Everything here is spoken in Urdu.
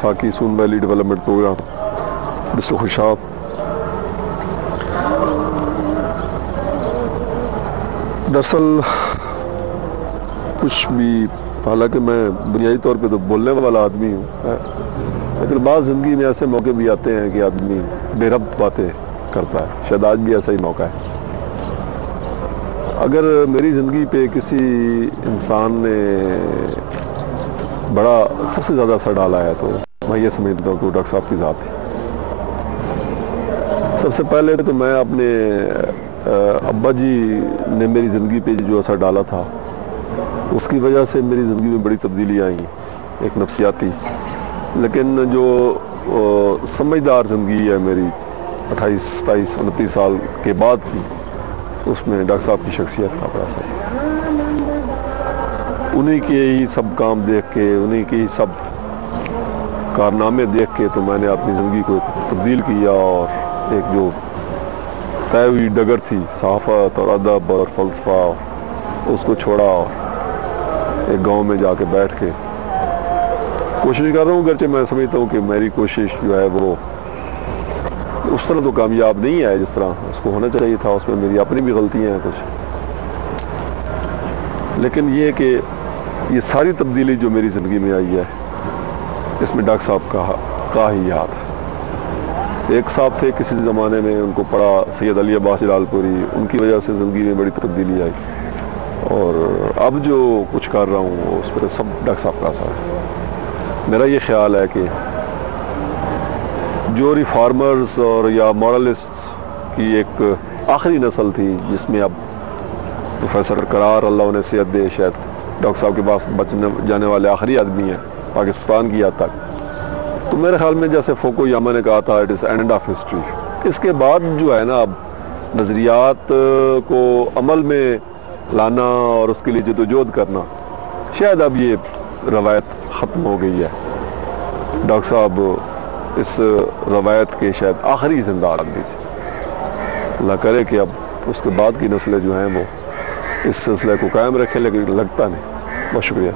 وفاقی Soon Valley Development Programme Mister Khushab, دراصل کچھ بھی، حالانکہ میں بنیادی طور پہ تو بولنے والا آدمی ہوں، لیکن بعض زندگی میں ایسے موقع بھی آتے ہیں کہ آدمی بے ربط باتیں کرتا ہے، شاید آج بھی ایسا ہی موقع ہے۔ اگر میری زندگی پہ کسی انسان نے بڑا سب سے زیادہ اثر ڈالا ہے تو میں یہ سمجھتا ہوں کہ وہ ڈاکٹر صاحب کی ذات تھی۔ سب سے پہلے تو میں اپنے ابا جی نے میری زندگی پہ جو اثر ڈالا تھا، اس کی وجہ سے میری زندگی میں بڑی تبدیلی آئیں، ایک نفسیاتی، لیکن جو سمجھدار زندگی ہے میری 28 27 29 سال کے بعد کی، اس میں ڈاکٹر صاحب کی شخصیت کا بڑا اثر تھا۔ انہی کے ہی سب کام دیکھ کے، انہی کے ہی سب کارنامے دیکھ کے تو میں نے اپنی زندگی کو تبدیل کیا، اور ایک جو طے ہوئی ڈگر تھی صحافت اور ادب اور فلسفہ، اس کو چھوڑا اور ایک گاؤں میں جا کے بیٹھ کے کوشش کر رہا ہوں، گرچہ میں سمجھتا ہوں کہ میری کوشش جو ہے وہ اس طرح تو کامیاب نہیں ہے جس طرح اس کو ہونا چاہیے تھا، اس میں میری اپنی بھی غلطیاں ہیں کچھ، لیکن یہ کہ یہ ساری تبدیلی جو میری زندگی میں آئی ہے، اس میں ڈاکٹر صاحب کا ہی ہاتھ ہے۔ ایک صاحب تھے کسی زمانے میں، ان کو پڑھا سید علی عباس جلال پوری، ان کی وجہ سے زندگی میں بڑی تبدیلی آئی، اور اب جو کچھ کر رہا ہوں اس پر سب ڈاکٹر صاحب کا اثر ہے۔ میرا یہ خیال ہے کہ جو ریفارمرز اور یا مورلسٹ کی ایک آخری نسل تھی، جس میں اب پروفیسر قرار اللہ انہیں صحت دے، شاید ڈاکٹر صاحب کے پاس بچنے جانے والے آخری آدمی ہیں پاکستان کی حد تک، تو میرے خیال میں جیسے فوکو یاما نے کہا تھا it is end of history. اس کے بعد جو ہے نا، اب نظریات کو عمل میں لانا اور اس کے لیے جدوجہد کرنا، شاید اب یہ روایت ختم ہو گئی ہے۔ ڈاکٹر صاحب اس روایت کے شاید آخری زندہ آدمی تھے۔ اللہ کرے کہ اب اس کے بعد کی نسلیں جو ہیں وہ اس سلسلے کو قائم رکھیں، لیکن لگتا نہیں۔ بہت شکریہ۔